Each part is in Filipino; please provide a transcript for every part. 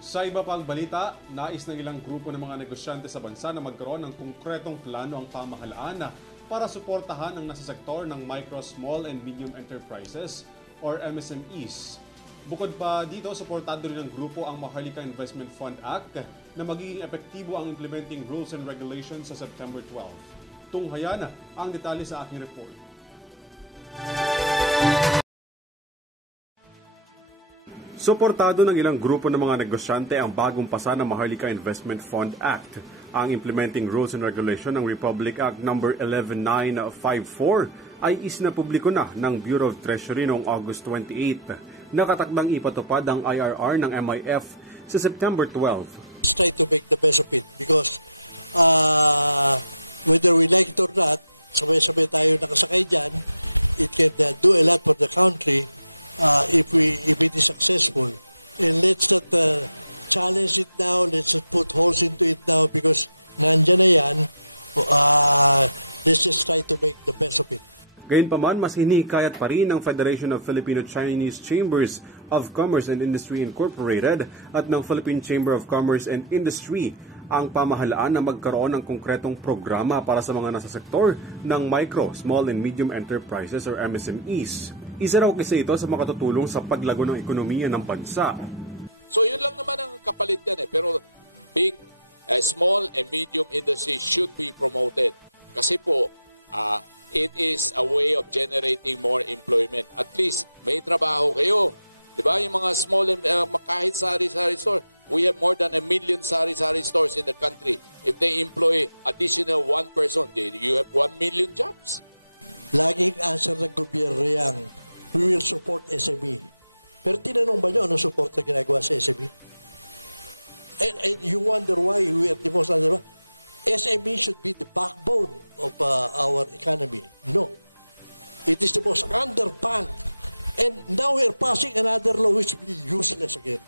Sa iba pang balita, nais ng ilang grupo ng mga negosyante sa bansa na magkaroon ng konkretong plano ang pamahalaan para suportahan ang nasa sektor ng micro, small and medium enterprises or MSMEs. Bukod pa dito, suportado rin ng grupo ang Maharlika Investment Fund Act na magiging epektibo ang implementing rules and regulations sa September 12. Tunghayan ang detalye sa aking report. Suportado ng ilang grupo ng mga negosyante ang bagong pasa ng Maharlika Investment Fund Act. Ang implementing rules and regulation ng Republic Act No. 11954 ay isinapubliko na ng Bureau of Treasury noong August 28. Nakatakdang ipatupad ang IRR ng MIF sa September 12. Let's try to make the best of it because whether we like it or not, sabay-sabay tayo nakasakay dyan, it can do a lot for the country if it is successful. And let's not challenge it now, let's not put holes into it now because nandyan na yan, let's just try to make the best of it. Gayunpaman, mas hinihikayat pa rin ng Federation of Filipino-Chinese Chambers of Commerce and Industry Incorporated at ng Philippine Chamber of Commerce and Industry ang pamahalaan na magkaroon ng konkretong programa para sa mga nasa sektor ng micro, small and medium enterprises or MSMEs. Isa raw kasi ito sa makatutulong sa paglago ng ekonomiya ng bansa. So yun lang naman ang kapalit yan pero big, small and medium industry should be promoted. Kasi po, it is a way of generating more employment. At least, may trabaho kayo. Diba? Yung mga small, kahit sari-sari store, we have more than 1 million sari-sari stores in the country. If they employ additional 1 person, you have 1 million jobs. Laging answer ng gobyerno yan, we will support SME. Pero tinanong ba nyo anong support na ginagawa sa SME? And you wonder why we are the most under. SME should be the backbone of our economy. No. It is the most underbanked. And now we are passing another law which will be useless again.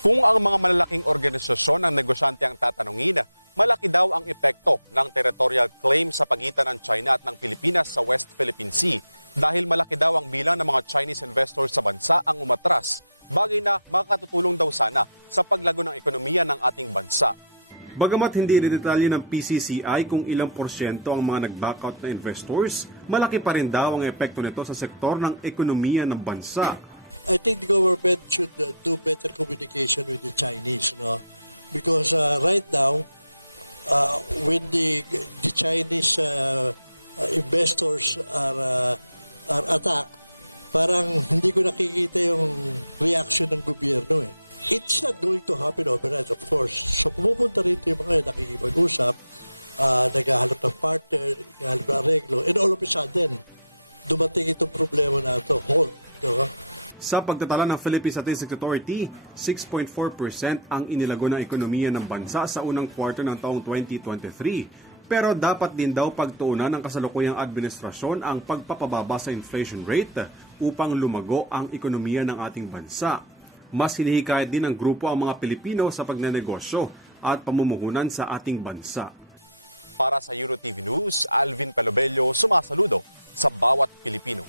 Kung ang mga malalaking organisasyon ng negosyante ang tatanungin, malaki daw ang epekto ng territorial claim sa pagitan ng China at ng Pilipinas sa West Philippine Sea dahil malaki daw ang bilang ng mga Chinese investors sa bansa ang umatras, bagay na makakatutulong daw sana sa paglago ng ekonomiya ng ating bansa. Bagamat hindi didetalye ng PCCI kung ilang porsyento ang mga nag-backout na investors, malaki pa rin daw ang epekto nito sa sektor ng ekonomiya ng bansa. I think the government should do better communication with the Chinese, no? Because right now, when the Chinese investors are attacked, parang hindi ko nakikita yung reaction ng gobyerno eh. It's not going to happen overnight, of course. So pumupunta rito yung mga nakikipag-usap, naghahanap ng partner, naghahanap ng areglo, and all of a sudden, dumating itong problema na ito, hold. Diba? Sa pagtatala ng Philippine Statistics Authority, 6.4% ang inilago ng ekonomiya ng bansa sa unang quarter ng taong 2023. Pero dapat din daw pagtuunan ng kasalukuyang administrasyon ang pagpapababa sa inflation rate upang lumago ang ekonomiya ng ating bansa. Mas hinihikayat din ng grupo ang mga Pilipino sa pagnenegosyo at pamumuhunan sa ating bansa. Para sa EuroTV News, Alvin Pelobello sumasaludo sa bawat Pilipino.